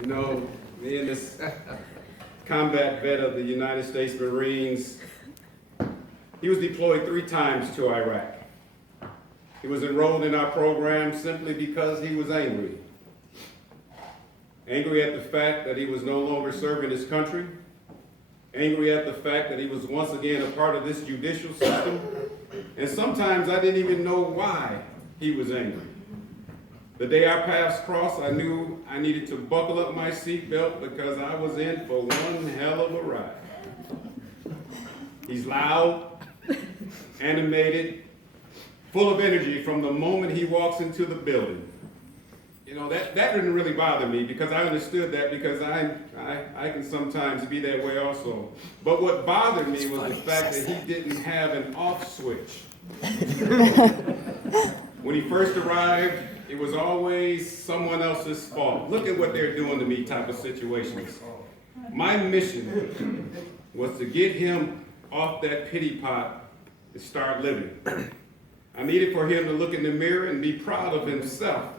You know, being this combat vet of the United States Marines, he was deployed 3 times to Iraq. He was enrolled in our program simply because he was angry. Angry at the fact that he was no longer serving his country. Angry at the fact that he was once again a part of this judicial system. And sometimes I didn't even know why he was angry. The day our paths crossed, I knew I needed to buckle up my seatbelt because I was in for one hell of a ride. He's loud, animated, full of energy from the moment he walks into the building. You know, that didn't really bother me because I understood that because I can sometimes be that way also. But what bothered me was the fact that he didn't have an off switch. When he first arrived, it was always someone else's fault. Look at what they're doing to me type of situations. My mission was to get him off that pity pot and start living. I needed for him to look in the mirror and be proud of himself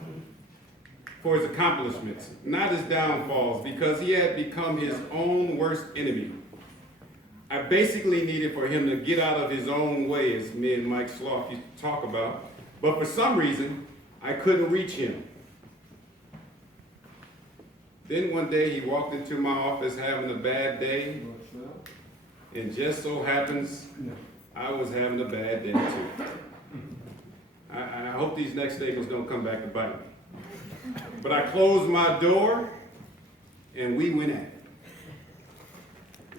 for his accomplishments, not his downfalls, because he had become his own worst enemy. I basically needed for him to get out of his own way, as me and Mike Slough used to talk about, but for some reason, I couldn't reach him. Then one day he walked into my office having a bad day, and just so happens I was having a bad day too. I hope these next statements don't come back to bite me. But I closed my door and we went at it.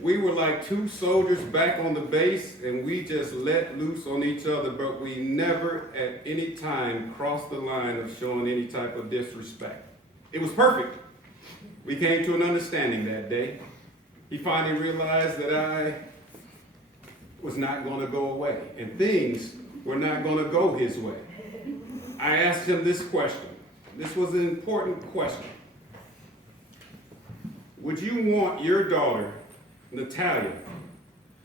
We were like 2 soldiers back on the base and we just let loose on each other, but we never at any time crossed the line of showing any type of disrespect. It was perfect. We came to an understanding that day. He finally realized that I was not going to go away and things were not going to go his way. I asked him this question. This was an important question. Would you want your daughter, Natalia,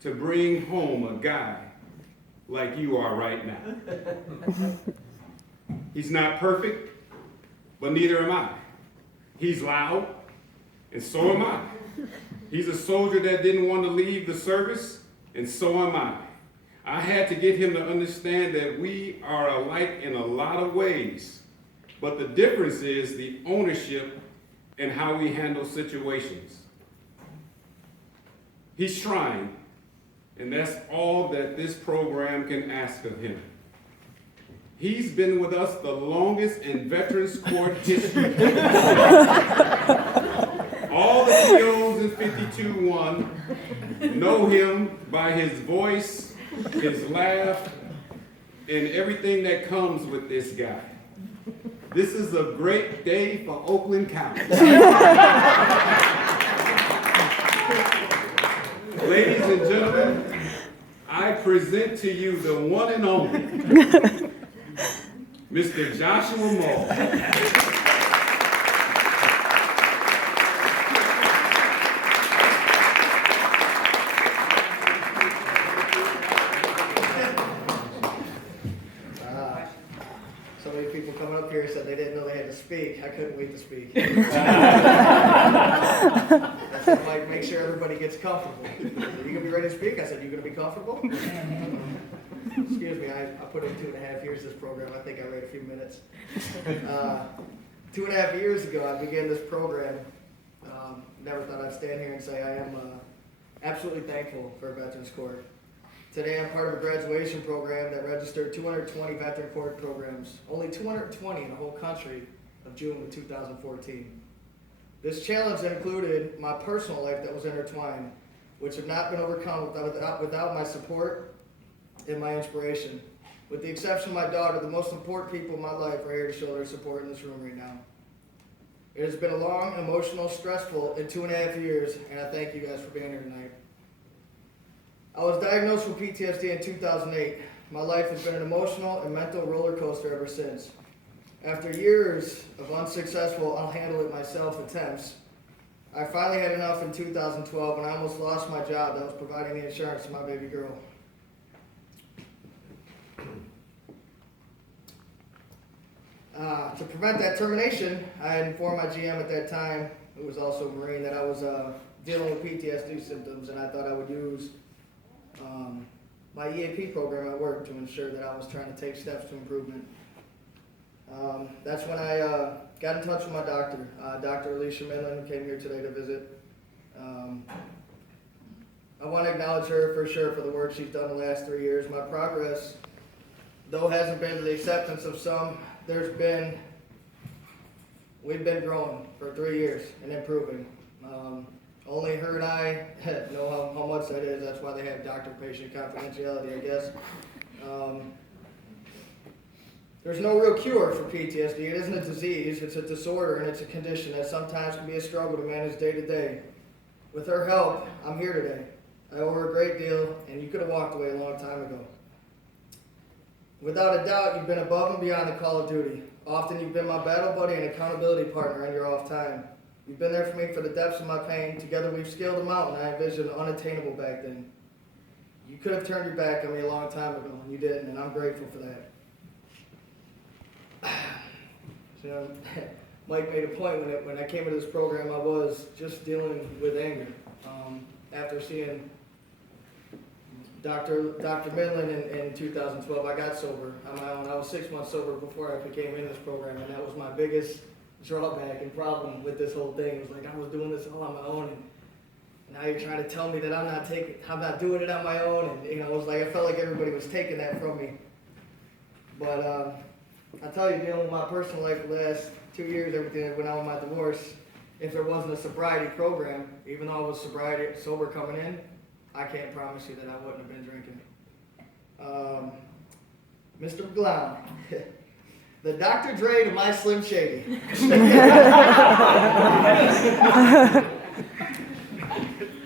to bring home a guy like you are right now? He's not perfect, but neither am I. He's loud, and so am I. He's a soldier that didn't want to leave the service, and so am I. I had to get him to understand that we are alike in a lot of ways, but the difference is the ownership and how we handle situations. He's trying, and that's all that this program can ask of him. He's been with us the longest in Veterans Court history. All the POs in 52-1 know him by his voice, his laugh, and everything that comes with this guy. This is a great day for Oakland County. Ladies and gentlemen, I present to you the one and only Mr. Joshua Mull. So many people coming up here said they didn't know they had to speak. I couldn't wait to speak. I said, Mike, make sure everybody gets comfortable. Are you going to be ready to speak? I said, you going to be comfortable? Excuse me, I put in 2.5 years this program. I think I read a few minutes. 2.5 years ago, I began this program. Never thought I'd stand here and say I am absolutely thankful for Veterans Court. Today I'm part of a graduation program that registered 220 veteran court programs, only 220 in the whole country of June of 2014. This challenge included my personal life that was intertwined, which have not been overcome without my support and my inspiration. With the exception of my daughter, the most important people in my life are here to show their support in this room right now. It has been a long, emotional, stressful, and 2.5 years, and I thank you guys for being here tonight. I was diagnosed with PTSD in 2008. My life has been an emotional and mental roller coaster ever since. After years of unsuccessful, I'll handle it myself attempts, I finally had enough in 2012 when I almost lost my job that was providing the insurance to my baby girl. To prevent that termination, I had informed my GM at that time, who was also a Marine, that I was dealing with PTSD symptoms, and I thought I would use my EAP program at work to ensure that I was trying to take steps to improvement. That's when I got in touch with my doctor, Dr. Alicia Midland, who came here today to visit. I want to acknowledge her for sure for the work she's done the last 3 years. My progress, though hasn't been to the acceptance of some, we've been growing for 3 years and improving. Only her and I know how much that is. That's why they have doctor-patient confidentiality, I guess. There's no real cure for PTSD. It isn't a disease, it's a disorder, and it's a condition that sometimes can be a struggle to manage day to day. With her help, I'm here today. I owe her a great deal, and you could have walked away a long time ago. Without a doubt, you've been above and beyond the call of duty. Often you've been my battle buddy and accountability partner on your off time. You've been there for me for the depths of my pain. Together we've scaled a mountain I envisioned unattainable back then. You could have turned your back on me a long time ago, and you didn't, and I'm grateful for that. So, Mike made a point when I came into this program, I was just dealing with anger. After seeing Dr. Midland in 2012, I got sober on my own. I was 6 months sober before I became in this program, and that was my biggest drawback and problem with this whole thing. It was like I was doing this all on my own, and now you're trying to tell me that I'm not doing it on my own, and it was like I felt like everybody was taking that from me. But I tell you, dealing with my personal life the last 2 years, everything that went on with my divorce, if there wasn't a sobriety program, even though I was sober coming in, I can't promise you that I wouldn't have been drinking. Mr. McGlown, the Dr. Dre to my Slim Shady.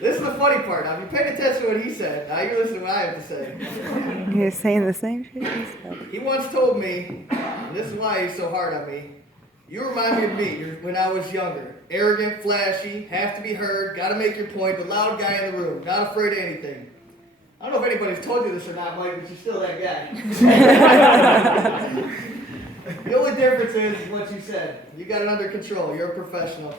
This is the funny part. Now, if you're paying attention to what he said, now you listen to what I have to say. He's saying the same shit he said. He once told me, and this is why he's so hard on me, you remind me of me when I was younger. Arrogant, flashy, have to be heard, gotta make your point, the loud guy in the room, not afraid of anything. I don't know if anybody's told you this or not, Mike, but you're still that guy. The only difference is what you said. You got it under control. You're a professional.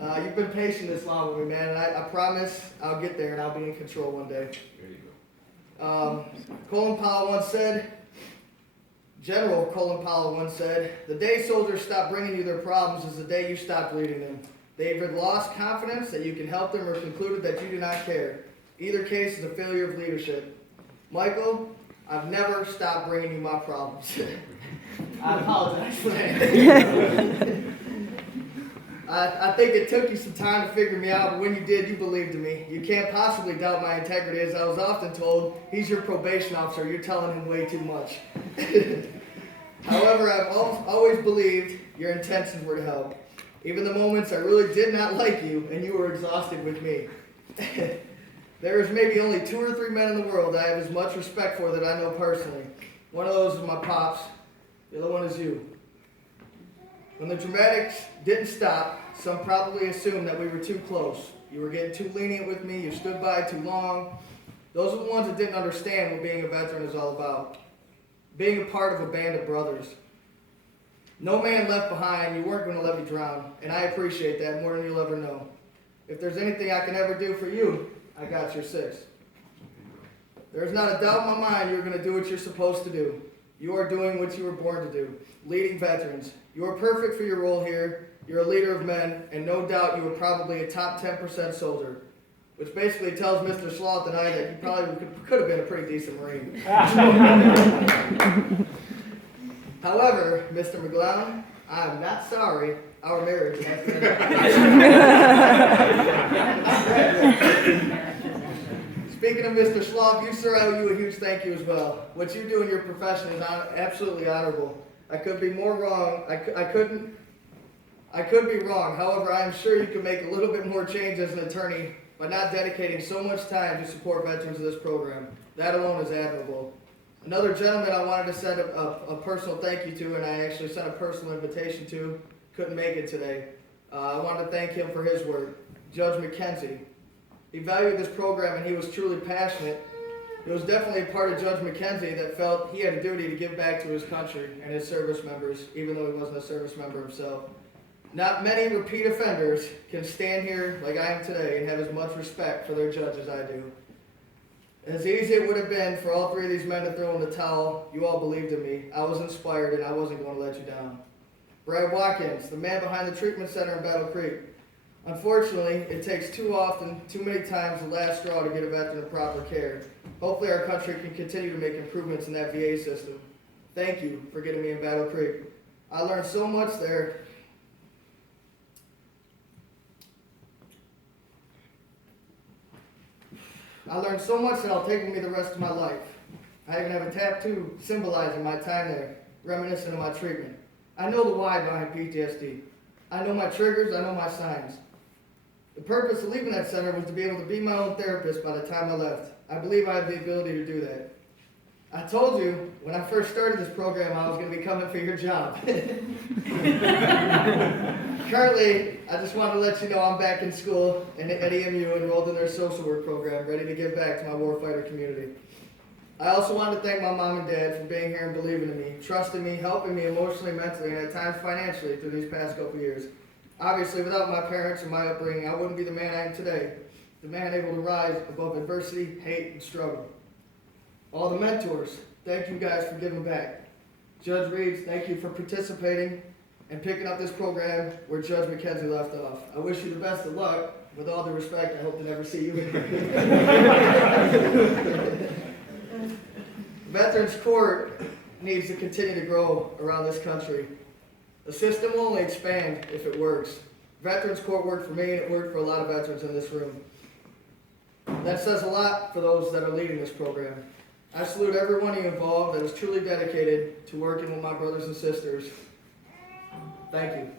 You've been patient this long with me, man, and I promise I'll get there and I'll be in control one day. There you go. Colin Powell once said, General Colin Powell once said, the day soldiers stop bringing you their problems is the day you stop leading them. They've either lost confidence that you can help them or concluded that you do not care. Either case is a failure of leadership. Michael, I've never stopped bringing you my problems. I apologize for that. I think it took you some time to figure me out, but when you did, you believed in me. You can't possibly doubt my integrity, as I was often told, he's your probation officer, you're telling him way too much. However, I've always believed your intentions were to help. Even the moments I really did not like you, and you were exhausted with me. There is maybe only 2 or 3 men in the world I have as much respect for that I know personally. One of those is my pops, the other one is you. When the dramatics didn't stop, some probably assumed that we were too close. You were getting too lenient with me, you stood by too long. Those are the ones that didn't understand what being a veteran is all about. Being a part of a band of brothers. No man left behind, you weren't going to let me drown, and I appreciate that more than you'll ever know. If there's anything I can ever do for you, I got your 6. There's not a doubt in my mind you're going to do what you're supposed to do. You are doing what you were born to do, leading veterans. You are perfect for your role here. You're a leader of men, and no doubt you were probably a top 10% soldier, which basically tells Mr. Sloth and I that you probably could have been a pretty decent Marine. However, Mr. McGlown, I'm not sorry our marriage has to end. Speaking of Mr. Sloth, you, sir, I owe you a huge thank you as well. What you do in your profession is absolutely honorable. I could be more wrong. I could be wrong. However, I am sure you could make a little bit more change as an attorney by not dedicating so much time to support veterans of this program. That alone is admirable. Another gentleman I wanted to send a personal thank you to, and I actually sent a personal invitation to, couldn't make it today. I wanted to thank him for his work. Judge McKenzie. He valued this program and he was truly passionate It was definitely a part of Judge McKenzie that felt he had a duty to give back to his country and his service members, even though he wasn't a service member himself. Not many repeat offenders can stand here like I am today and have as much respect for their judge as I do. As easy it would have been for all three of these men to throw in the towel, you all believed in me. I was inspired and I wasn't going to let you down. Brad Watkins, the man behind the treatment center in Battle Creek. Unfortunately, it takes too many times the last straw to get a veteran of proper care. Hopefully our country can continue to make improvements in that VA system. Thank you for getting me in Battle Creek. I learned so much there. I learned so much that I'll take with me the rest of my life. I even have a tattoo symbolizing my time there, reminiscent of my treatment. I know the why behind PTSD. I know my triggers, I know my signs. The purpose of leaving that center was to be able to be my own therapist by the time I left. I believe I have the ability to do that. I told you when I first started this program I was going to be coming for your job. Currently, I just want to let you know I'm back in school and at EMU enrolled in their social work program, ready to give back to my warfighter community. I also want to thank my mom and dad for being here and believing in me, trusting me, helping me emotionally, mentally, and at times financially through these past couple years. Obviously, without my parents and my upbringing, I wouldn't be the man I am today, the man able to rise above adversity, hate, and struggle. All the mentors, thank you guys for giving back. Judge Reeves, thank you for participating and picking up this program where Judge McKenzie left off. I wish you the best of luck. With all due respect, I hope to never see you again. Veterans Court needs to continue to grow around this country. The system will only expand if it works. Veterans Court worked for me and it worked for a lot of veterans in this room. That says a lot for those that are leading this program. I salute every one of you involved that is truly dedicated to working with my brothers and sisters. Thank you.